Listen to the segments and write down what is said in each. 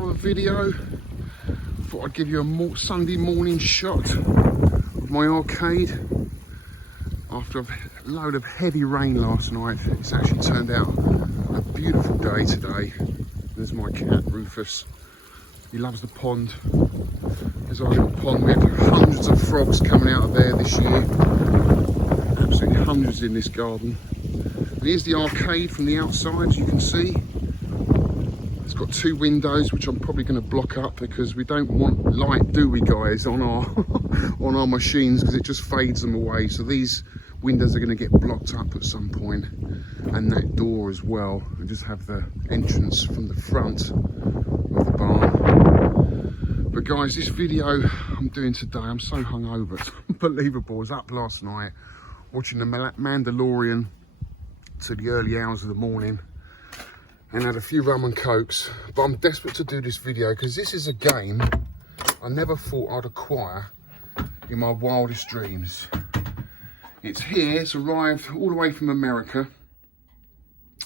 another video. Thought I'd give you a Sunday morning shot of my arcade. After a load of heavy rain last night, it's actually turned out a beautiful day today. There's my cat, Rufus. He loves the pond. There's our little pond. We had hundreds of frogs coming out of there this year. Absolutely hundreds in this garden. And here's the arcade from the outside, as you can see. It's got two windows, which I'm probably going to block up because we don't want light, do we, guys, on our on our machines, because it just fades them away. So these windows are going to get blocked up at some point, and that door as well. And just have the entrance from the front of the barn. But guys, this video I'm doing today, I'm so hungover, it's unbelievable. I was up last night watching the Mandalorian to the early hours of the morning and had a few rum and cokes, but I'm desperate to do this video because this is a game I never thought I'd acquire in my wildest dreams. It's here, it's arrived all the way from America,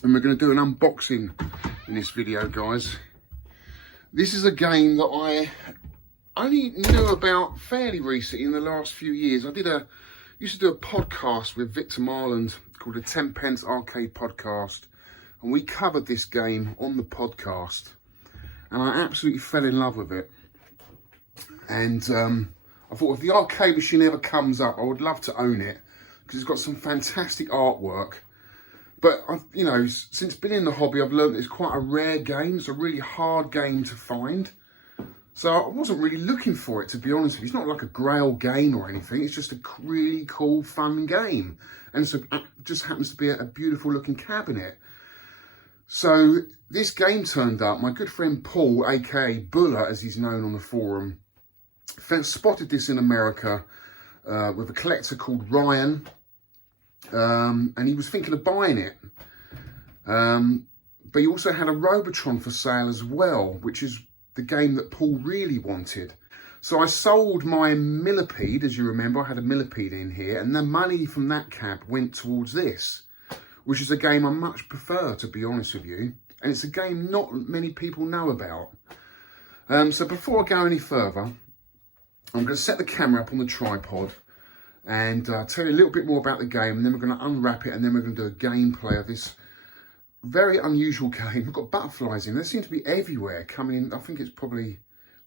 and we're going to do an unboxing in this video, guys. This is a game that I only knew about fairly recently in the last few years. Used to do a podcast with Victor Marland called the 10 Pence Arcade Podcast, and we covered this game on the podcast, and I absolutely fell in love with it. And I thought if the arcade machine ever comes up, I would love to own it because it's got some fantastic artwork. But you know, since being in the hobby, I've learned that it's quite a rare game. It's a really hard game to find. So I wasn't really looking for it, to be honest with you. It's not like a grail game or anything. It's just a really cool, fun game. And so it just happens to be a beautiful looking cabinet. So this game turned up. My good friend Paul, aka Buller, as he's known on the forum, spotted this in America with a collector called Ryan. And he was thinking of buying it. But he also had a Robotron for sale as well, which is the game that Paul really wanted. So I sold my Millipede, as you remember, I had a Millipede in here, and the money from that cab went towards this, which is a game I much prefer, to be honest with you. And it's a game not many people know about. So before I go any further, I'm going to set the camera up on the tripod and tell you a little bit more about the game, and then we're going to unwrap it, and then we're going to do a gameplay of this very unusual game. We've got butterflies in. They seem to be everywhere coming in. I think it's probably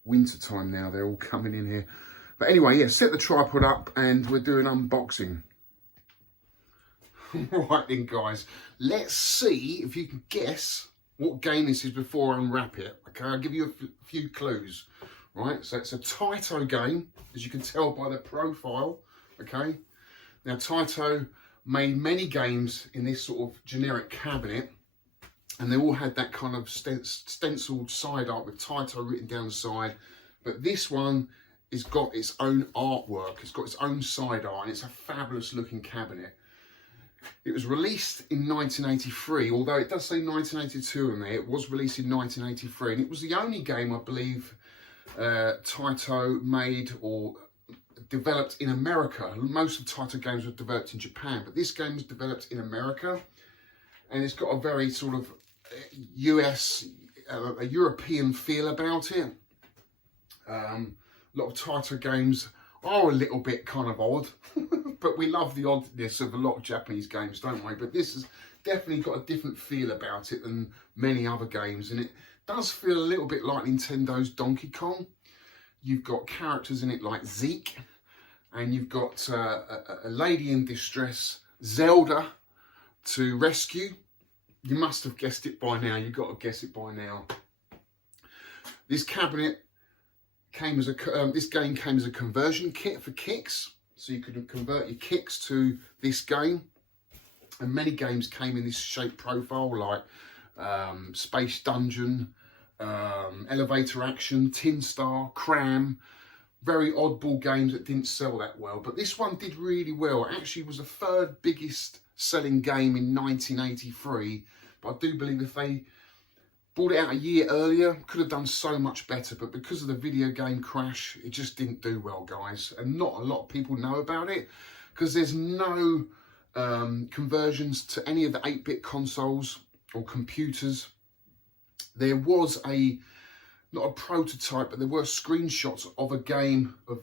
winter time now. They're all coming in here. But anyway, yeah, set the tripod up and we're doing unboxing. Right then, guys, let's see if you can guess what game this is before I unwrap it. Okay, I'll give you a few clues. Right, so it's a Taito game, as you can tell by the profile. Okay, now Taito made many games in this sort of generic cabinet, and they all had that kind of stenciled side art with Taito written down the side. But this one has got its own artwork. It's got its own side art, and it's a fabulous looking cabinet. It was released in 1983, although it does say 1982 in there. It was released in 1983, and it was the only game, I believe, Taito made or developed in America. Most of Taito games were developed in Japan, but this game was developed in America, and it's got a very sort of a European feel about it. A lot of Taito games are a little bit kind of odd, but we love the oddness of a lot of Japanese games, don't we? But this has definitely got a different feel about it than many other games, and it does feel a little bit like Nintendo's Donkey Kong. You've got characters in it like Zeke, and you've got a lady in distress, Zelda, to rescue. You must have guessed it by now. You've got to guess it by now. This cabinet came as this game came as a conversion kit for kicks, so you could convert your kicks to this game. And many games came in this shape profile, like Space Dungeon, Elevator Action, Tin Star, Cram. Very oddball games that didn't sell that well, but this one did really well. It actually was the third biggest selling game in 1983, but I do believe if they brought it out a year earlier, could have done so much better. But because of the video game crash, it just didn't do well, guys, and not a lot of people know about it because there's no conversions to any of the 8-bit consoles or computers. There was a not a prototype, but there were screenshots of a game of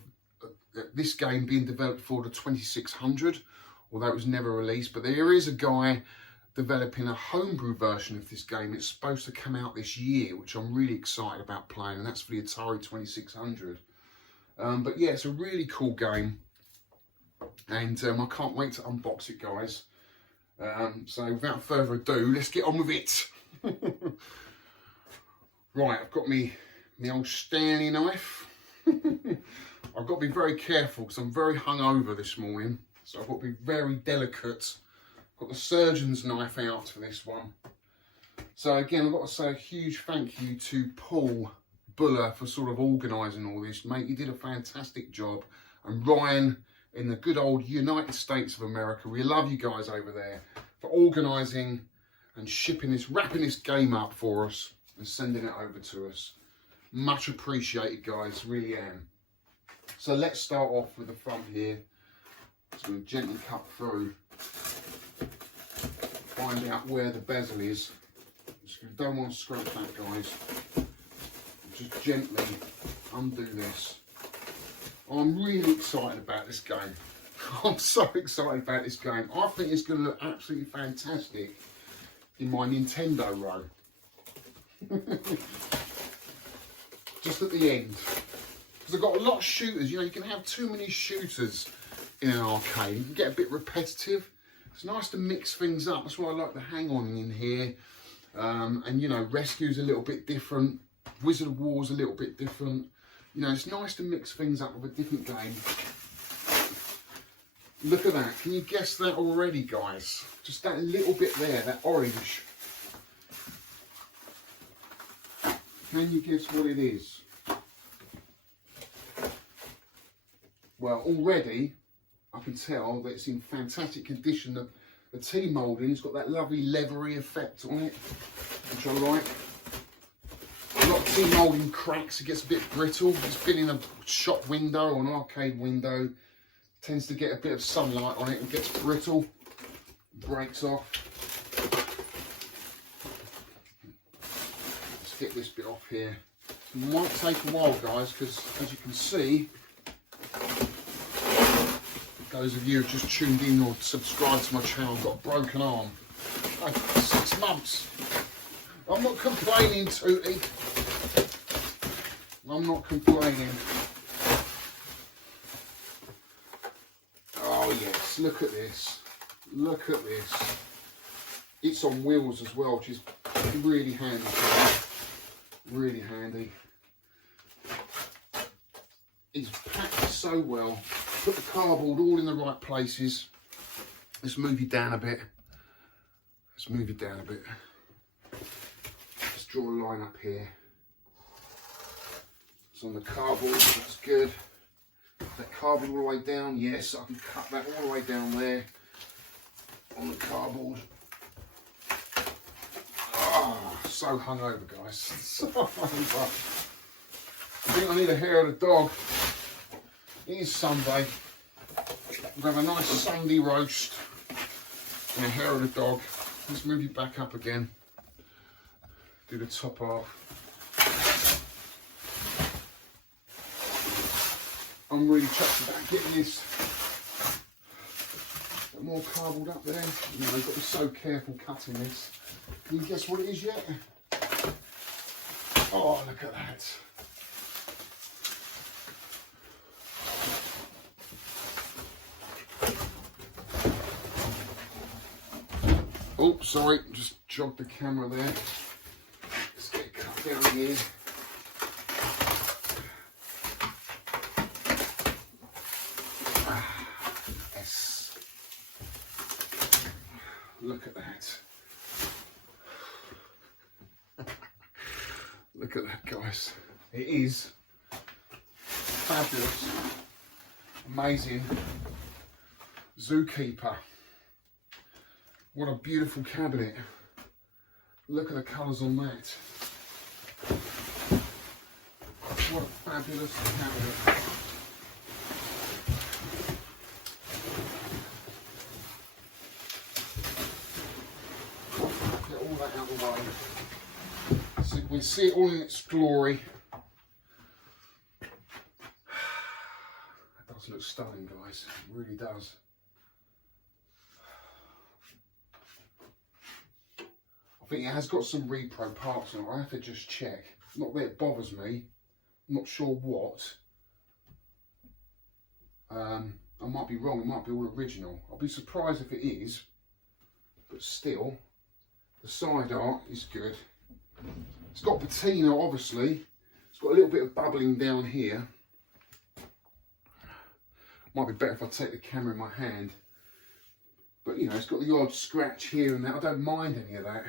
this game being developed for the 2600, although it was never released. But there is a guy developing a homebrew version of this game. It's supposed to come out this year, which I'm really excited about playing, and that's for the Atari 2600. But yeah, it's a really cool game, and I can't wait to unbox it, guys. So without further ado, let's get on with it. Right, I've got me old Stanley knife. I've got to be very careful because I'm very hungover this morning, so I've got to be very delicate. Got the surgeon's knife out for this one. So again, I've got to say a huge thank you to Paul Buller for sort of organising all this. Mate, you did a fantastic job. And Ryan in the good old United States of America, we love you guys over there for organising and shipping this, wrapping this game up for us and sending it over to us. Much appreciated, guys, really am. So let's start off with the front here. Just going to gently cut through. Find out where the bezel is. Just don't want to scrape that, guys. Just gently undo this. I'm really excited about this game. I'm so excited about this game. I think it's going to look absolutely fantastic in my Nintendo row. Just at the end. Because I've got a lot of shooters. You know, you can have too many shooters in an arcade. You can get a bit repetitive. It's nice to mix things up. That's why I like the hang-on in here. And, you know, Rescue's a little bit different. Wizard of War's a little bit different. You know, it's nice to mix things up with a different game. Look at that. Can you guess that already, guys? Just that little bit there, that orange. Can you guess what it is? Well, already I can tell that it's in fantastic condition. The T-moulding's got that lovely leathery effect on it, which I like. A lot of T-moulding cracks, it gets a bit brittle. It's been in a shop window or an arcade window. Tends to get a bit of sunlight on it and gets brittle, breaks off. Let's get this bit off here. It might take a while, guys, because as you can see, those of you who have just tuned in or subscribed to my channel, I've got a broken arm. 6 months. I'm not complaining, Tootie. I'm not complaining. Oh yes, look at this. Look at this. It's on wheels as well, which is really handy. Really handy. It's packed so well. Put the cardboard all in the right places. Let's move you down a bit. Let's move you down a bit. Let's draw a line up here. It's on the cardboard, that's good. That cardboard all the way down, yes, I can cut that all the way down there on the cardboard. Oh, so hungover, guys. So hungover. I think I need a hair of the dog. It is Sunday. We'll have a nice Sunday roast and a hair of the dog. Let's move you back up again. Do the top half. I'm really chuffed about getting this. Got more cardboard up there. You know, I've got to be so careful cutting this. Can you guess what it is yet? Oh, look at that. Oh, sorry, just jogged the camera there. Let's get it cut down here. Yes. Look at that. Look at that, guys. It is fabulous, amazing Zookeeper. What a beautiful cabinet. Look at the colours on that. What a fabulous cabinet. Get all that out of the way. So we see it all in its glory. starts to look stunning, guys. It really does. I think it has got some repro parts on it. I have to just check. Not that it bothers me. I'm not sure what. I might be wrong. It might be all original. I'll be surprised if it is. But still, the side art is good. It's got patina, obviously. It's got a little bit of bubbling down here. Might be better if I take the camera in my hand. But you know, it's got the odd scratch here and there. I don't mind any of that.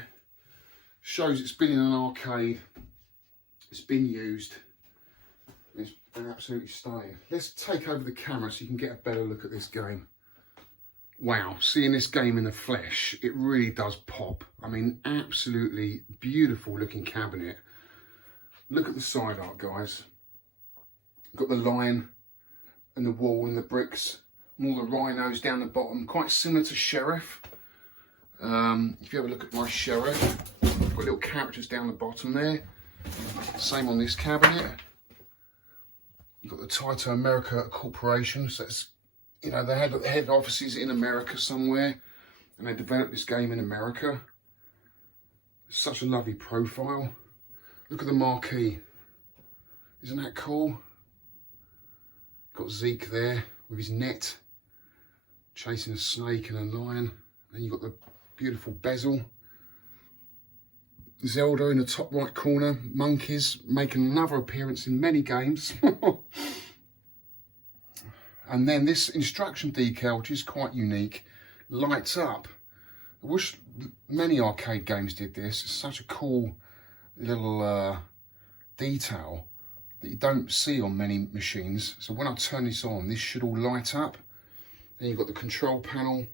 Shows it's been in an arcade. It's been used. It's been absolutely stunning. Let's take over the camera so you can get a better look at this game. Wow, seeing this game in the flesh, it really does pop. I mean, absolutely beautiful looking cabinet. Look at the side art, guys. Got the line and the wall and the bricks and all the rhinos down the bottom, quite similar to Sheriff. If you have a look at my Sheriff, got little characters down the bottom there. Same on this cabinet. You've got the Taito America Corporation, so it's, you know, they had head offices in America somewhere, and they developed this game in America. It's such a lovely profile. Look at the marquee. Isn't that cool? Got Zeke there with his net, chasing a snake and a lion. And you've got the beautiful bezel. Zelda in the top right corner. Monkeys making another appearance in many games. And then this instruction decal, which is quite unique, lights up. I wish many arcade games did this. It's such a cool little detail that you don't see on many machines. So when I turn this on, this should all light up. Then you've got the control panel.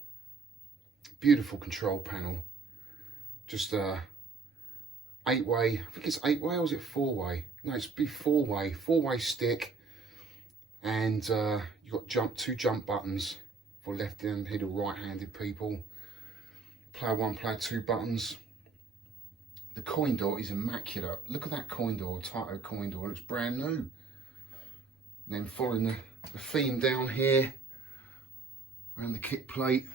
Beautiful control panel. Just 8-way, I think it's 8-way or is it 4-way? No, it's be 4-way, 4-way stick. And you've got two jump buttons for left-handed or right-handed people. Player 1, player 2 buttons. The coin door is immaculate. Look at that coin door, Taito coin door. It looks brand new. And then following the theme down here, around the kick plate.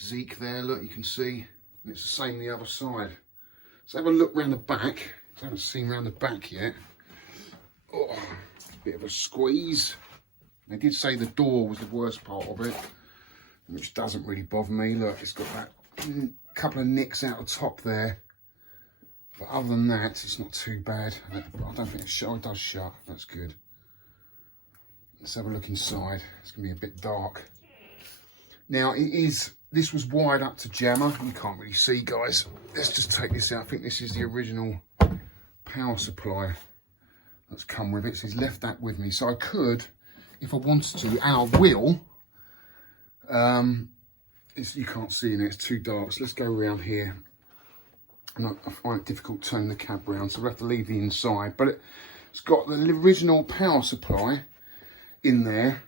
Zeke there, look, you can see. And it's the same the other side. Let's have a look round the back. I haven't seen round the back yet. Oh, bit of a squeeze. They did say the door was the worst part of it, which doesn't really bother me. Look, it's got that couple of nicks out the top there. But other than that, it's not too bad. I don't think it does shut. That's good. Let's have a look inside. It's going to be a bit dark. Now, this was wired up to JAMMA. You can't really see, guys. Let's just take this out. I think this is the original power supply that's come with it. So he's left that with me. So I could, if I wanted to, and I will. You can't see in it. It's too dark. So let's go around here. And I find it difficult turning the cab around, so we'll have to leave the inside. But it's got the original power supply in there.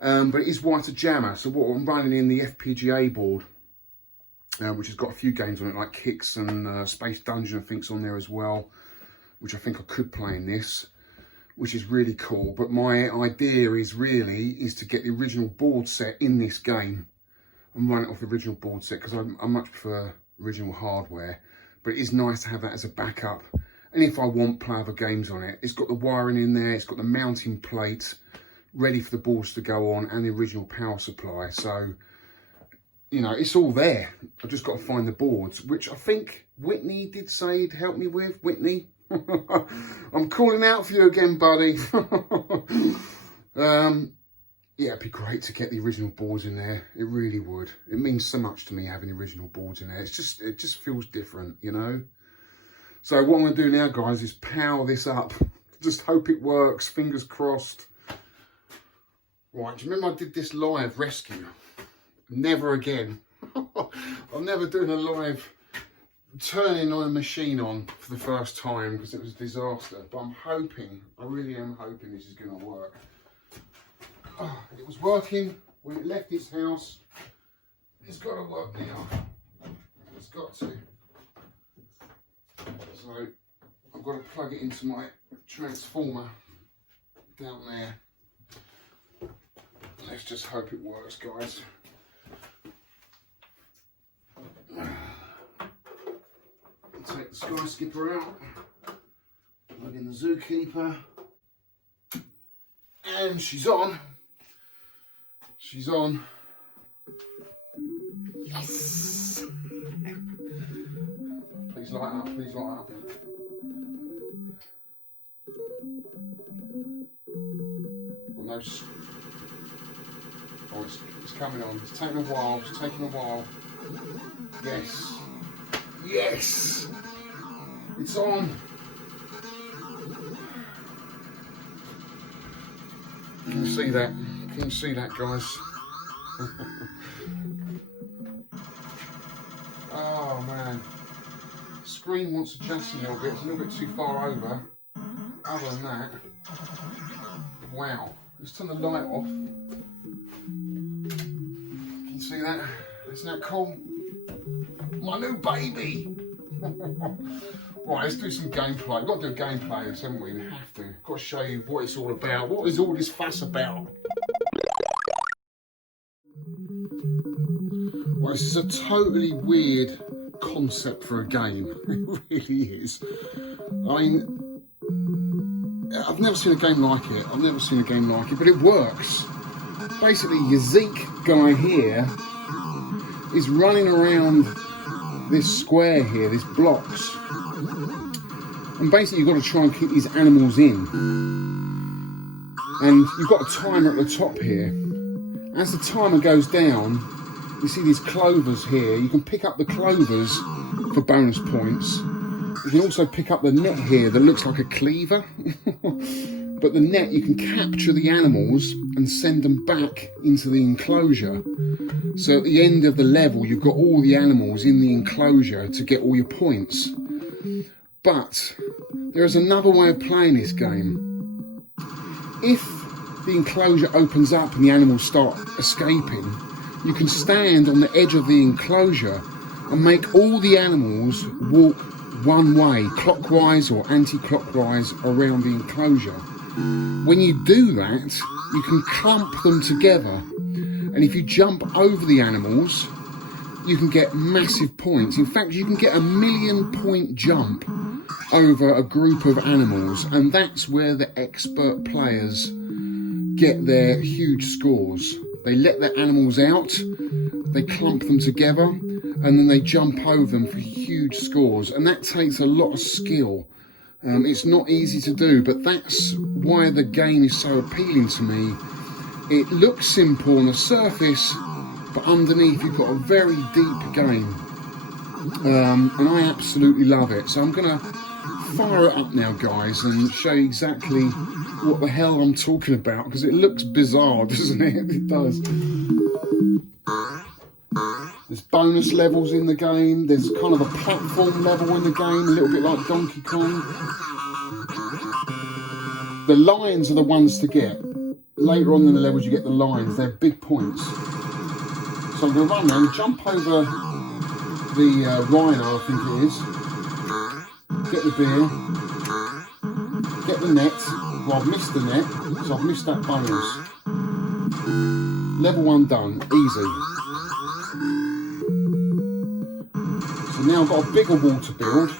But it is wired to JAMMA. So what I'm running in the FPGA board, which has got a few games on it, like Kicks and Space Dungeon, I think's on there as well, which I think I could play in this, which is really cool. But my idea is to get the original board set in this game and run it off the original board set, because I much prefer original hardware. But it is nice to have that as a backup. And if I want, play other games on it. It's got the wiring in there, it's got the mounting plate ready for the boards to go on, and the original power supply. So, you know, it's all there. I've just got to find the boards, which I think Whitney did say he'd help me with. Whitney, I'm calling out for you again, buddy. Yeah, it'd be great to get the original boards in there. It really would. It means so much to me having the original boards in there. It just feels different, you know. So what I'm going to do now, guys, is power this up. Just hope it works. Fingers crossed. Right, do you remember I did this live rescue? Never again. I'm never doing a live turning on a machine on for the first time, because it was a disaster. But I'm hoping, I really am hoping this is going to work. It was working when it left its house. It's got to work now. It's got to. So I've got to plug it into my transformer down there. Let's just hope it works, guys. Take the Sky Skipper out, plug in the Zookeeper, and she's on. She's on. Yes! Please light up, please light up. Got no... Oh, it's coming on. It's taking a while, it's taking a while. Yes. Yes! It's on! Can you see that? Can you see that, guys? Oh man. The screen wants adjusting a little bit. It's a little bit too far over. Other than that, wow. Let's turn the light off. Can you see that? Isn't that cool? My new baby! Right, let's do some gameplay. We've got to do a gameplay of this, haven't we? We have to. Got to show you what it's all about. What is all this fuss about? Well, this is a totally weird concept for a game. It really is. I mean, I've never seen a game like it. I've never seen a game like it, but it works. Basically, your Zeke guy here is running around this square here, this blocks, and basically you've got to try and keep these animals in, and you've got a timer at the top here. As the timer goes down, you see these clovers here. You can pick up the clovers for bonus points. You can also pick up the net here that looks like a cleaver. But the net, you can capture the animals and send them back into the enclosure. So at the end of the level, you've got all the animals in the enclosure to get all your points. But there is another way of playing this game. If the enclosure opens up and the animals start escaping, you can stand on the edge of the enclosure and make all the animals walk one way, clockwise or anti-clockwise, around the enclosure. When you do that, you can clump them together, and if you jump over the animals, you can get massive points. In fact, you can get a 1,000,000 point jump over a group of animals, and that's where the expert players get their huge scores. They let the animals out, they clump them together, and then they jump over them for huge scores, and that takes a lot of skill. It's not easy to do, but that's why the game is so appealing to me. It looks simple on the surface, but underneath you've got a very deep game, and I absolutely love it. So I'm going to fire it up now, guys, and show you exactly what the hell I'm talking about, because it looks bizarre, doesn't it? It does. There's bonus levels in the game. There's kind of a platform level in the game, a little bit like Donkey Kong. The lions are the ones to get. Later on in the levels you get the lions. They're big points. So I'm going to run now and jump over the rhino, I think it is. Get the beer. Get the net. Well, I've missed the net, so I've missed that bonus. Level 1 done. Easy. So now I've got a bigger wall to build.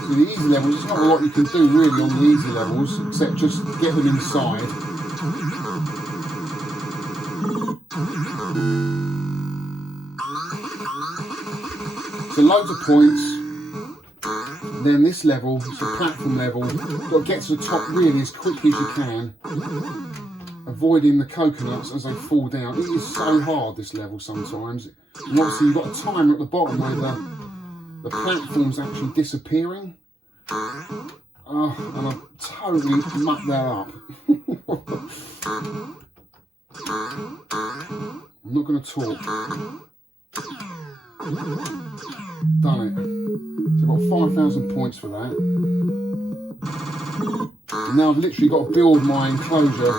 So the easy levels, there's not a lot you can do really on the easy levels, except just get them inside. So loads of points. Then this level, it's a platform level, you've got to get to the top really as quickly as you can, avoiding the coconuts as they fall down. It is so hard, this level, sometimes. And obviously you've got a timer at the bottom where the platform's actually disappearing. And I've totally mucked that up. I'm not going to talk. Done it. So I've got 5,000 points for that. And now I've literally got to build my enclosure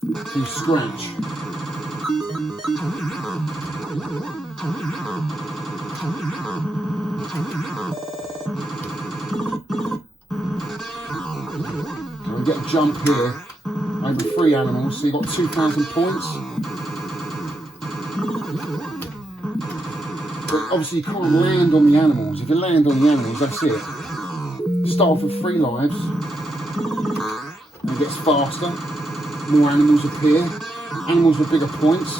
from scratch. jump here over 3 animals, so you've got 2,000 points. But obviously you can't land on the animals. If you land on the animals, that's it. Start off with 3 lives, and it gets faster. More animals appear. Animals with bigger points.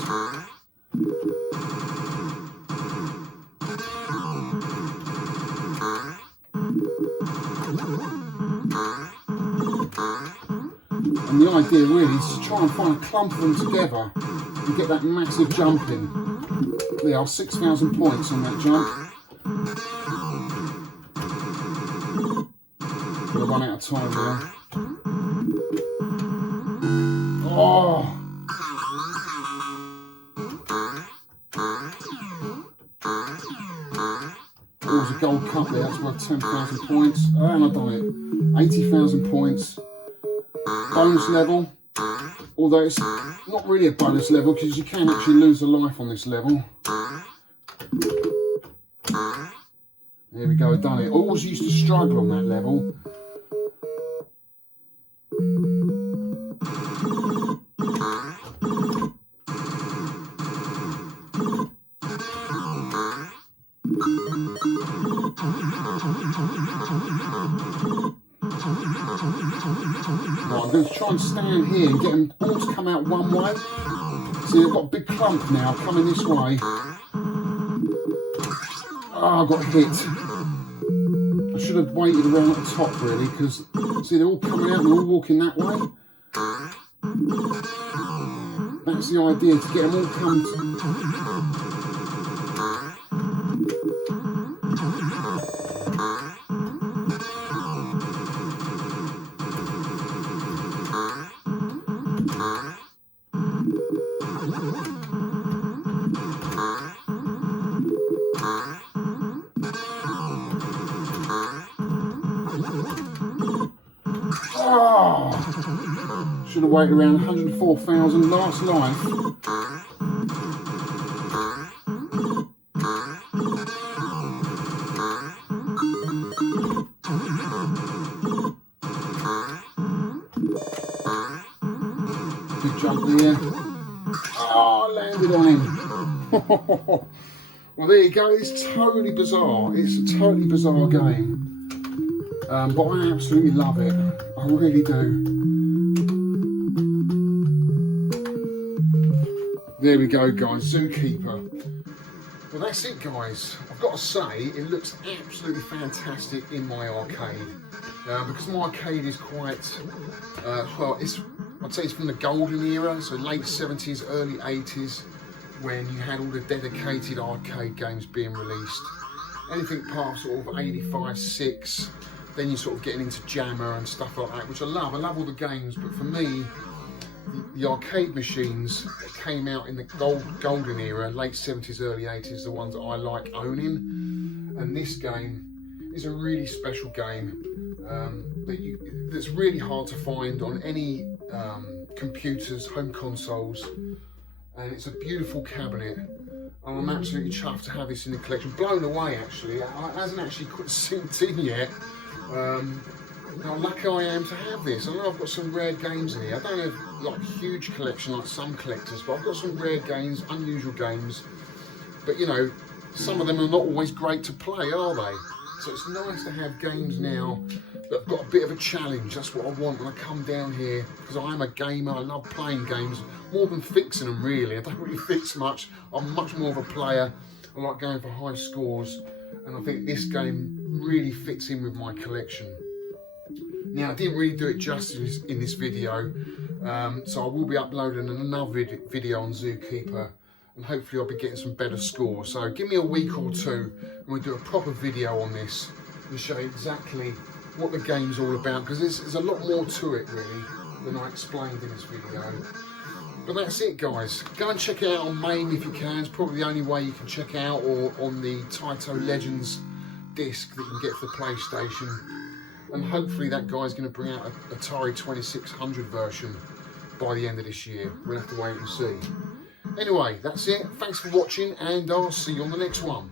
And the idea really is to try and find a clump of them together and get that massive jump in. There are 6,000 points on that jump. We'll run out of time now. Oh! There was a gold cup there, that's worth 10,000 points. And I've done it. 80,000 points. Bonus level, although it's not really a bonus level because you can actually lose a life on this level. There we go, done it. I always used to struggle on that level. Right, I'm going to try and stand here and get them all to come out one way. See, they've got a big clump now coming this way. Oh, I got hit. I should have waited around at the top really, because see, they're all coming out, they're all walking that way. That's the idea, to get them all come Oh, should have waited around 104,000 last life. Good jump there. Oh, I landed on him. Well, there you go. It's totally bizarre. It's a totally bizarre game. But I absolutely love it. I really do. There we go, guys. Zookeeper. Well, that's it, guys. I've got to say, it looks absolutely fantastic in my arcade. Because my arcade is quite, well, I'd say it's from the golden era, so late 70s, early 80s, when you had all the dedicated arcade games being released. Anything past sort of 85, 6, then you're sort of getting into Jammer and stuff like that, which I love. I love all the games, but for me, the arcade machines that came out in the golden era, late 70s, early 80s, the ones that I like owning. And this game is a really special game that's really hard to find on any computers, home consoles. And it's a beautiful cabinet. And I'm absolutely chuffed to have this in the collection. Blown away, actually. It hasn't actually quite synced in yet. How lucky I am to have this. I know I've got some rare games in here. I don't have like a huge collection like some collectors, but I've got some rare games, unusual games. But you know, some of them are not always great to play, are they? So it's nice to have games now that have got a bit of a challenge. That's what I want when I come down here, because I am a gamer. I love playing games more than fixing them, really. I don't really fix much. I'm much more of a player. I like going for high scores, and I think this game really fits in with my collection. Now, I didn't really do it justice in this video, so I will be uploading another video on Zookeeper, and hopefully I'll be getting some better scores. So give me a week or two and we'll do a proper video on this and show you exactly what the game's all about, because there's a lot more to it really than I explained in this video. But that's it, guys. Go and check it out on MAME if you can. It's probably the only way you can check out, or on the Taito Legends disc that you can get for the PlayStation. And hopefully that guy's going to bring out an Atari 2600 version by the end of this year. We'll have to wait and see. Anyway, that's it. Thanks for watching, and I'll see you on the next one.